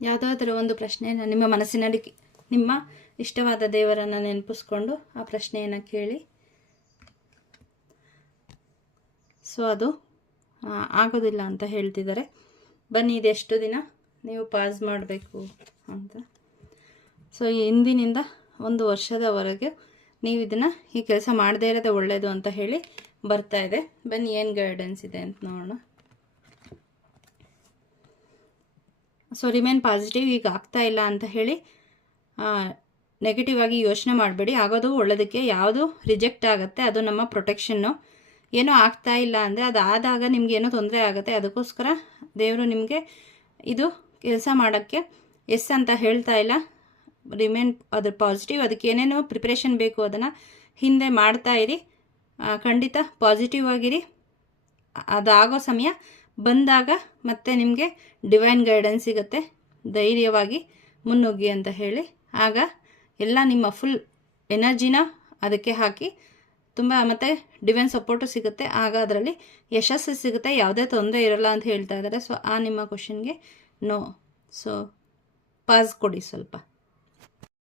ಯಾವುದಾದ್ರೂ ಒಂದು ಪ್ರಶ್ನೆಯನ್ನು ನಿಮ್ಮ ಮನಸ್ಸಿನಲ್ಲಿ ನಿಮ್ಮ ಇಷ್ಟವಾದ ದೇವರನ್ನು ನೆನಪಿಸ್ಕೊಂಡು ಆ ಪ್ರಶ್ನೆಯನ್ನು ಕೇಳಿ. ಸೊ ಅದು ಆಗೋದಿಲ್ಲ ಅಂತ ಹೇಳ್ತಿದ್ದಾರೆ. ಬನ್ನಿ, ಇದೆಷ್ಟು ದಿನ ನೀವು ಪಾಸ್ ಮಾಡಬೇಕು ಅಂತ. ಸೊ ಇಂದಿನಿಂದ 1 ವರ್ಷದವರೆಗೆ ನೀವು ಇದನ್ನು ಈ ಕೆಲಸ ಮಾಡದೇ ಇರೋದೇ ಒಳ್ಳೆಯದು ಅಂತ ಹೇಳಿ ಬರ್ತಾ ಇದೆ. ಬನ್ನಿ ಏನು ಗೈಡೆನ್ಸ್ ಇದೆ ಅಂತ ನೋಡೋಣ. So remain positive. ಈಗ ಆಗ್ತಾ ಇಲ್ಲ ಅಂತ ಹೇಳಿ ನೆಗೆಟಿವ್ ಆಗಿ ಯೋಚನೆ ಮಾಡಬೇಡಿ. ಆಗೋದು ಒಳ್ಳೆಯದಕ್ಕೆ. ಯಾವುದು ರಿಜೆಕ್ಟ್ ಆಗುತ್ತೆ ಅದು ನಮ್ಮ ಪ್ರೊಟೆಕ್ಷನ್ನು. ಏನೋ ಆಗ್ತಾ ಇಲ್ಲ ಅಂದರೆ ಅದು ಆದಾಗ ನಿಮ್ಗೆ ಏನೋ ತೊಂದರೆ ಆಗುತ್ತೆ. ಅದಕ್ಕೋಸ್ಕರ ದೇವರು ನಿಮಗೆ ಇದು ಕೆಲಸ ಮಾಡೋಕ್ಕೆ ಎಸ್ ಅಂತ ಹೇಳ್ತಾ ಇಲ್ಲ. ರಿಮೇನ್ ಅದ್ರ ಪಾಸಿಟಿವ್. ಅದಕ್ಕೆ ಏನೇನೋ ಪ್ರಿಪ್ರೇಷನ್ ಬೇಕು ಅದನ್ನು ಹಿಂದೆ ಮಾಡ್ತಾ ಇರಿ. ಖಂಡಿತ ಪಾಸಿಟಿವ್ ಆಗಿರಿ. ಅದಾಗೋ ಸಮಯ ಬಂದಾಗ ಮತ್ತೆ ನಿಮಗೆ ಡಿವೈನ್ ಗೈಡೆನ್ಸ್ ಸಿಗುತ್ತೆ. ಧೈರ್ಯವಾಗಿ ಮುನ್ನುಗ್ಗಿ ಅಂತ ಹೇಳಿ. ಆಗ ಎಲ್ಲ ನಿಮ್ಮ ಫುಲ್ ಎನರ್ಜಿನ ಅದಕ್ಕೆ ಹಾಕಿ ತುಂಬ ಮತ್ತು ಡಿವೈನ್ ಸಪೋರ್ಟು ಸಿಗುತ್ತೆ. ಆಗ ಅದರಲ್ಲಿ ಯಶಸ್ಸು ಸಿಗುತ್ತೆ, ಯಾವುದೇ ತೊಂದರೆ ಇರೋಲ್ಲ ಅಂತ ಹೇಳ್ತಾ ಇದ್ದಾರೆ. ಸೊ ನಿಮ್ಮ ಕ್ವಶನ್ಗೆ ನೋ. ಸೊ ಪಾಸ್ ಕೊಡಿ ಸ್ವಲ್ಪ.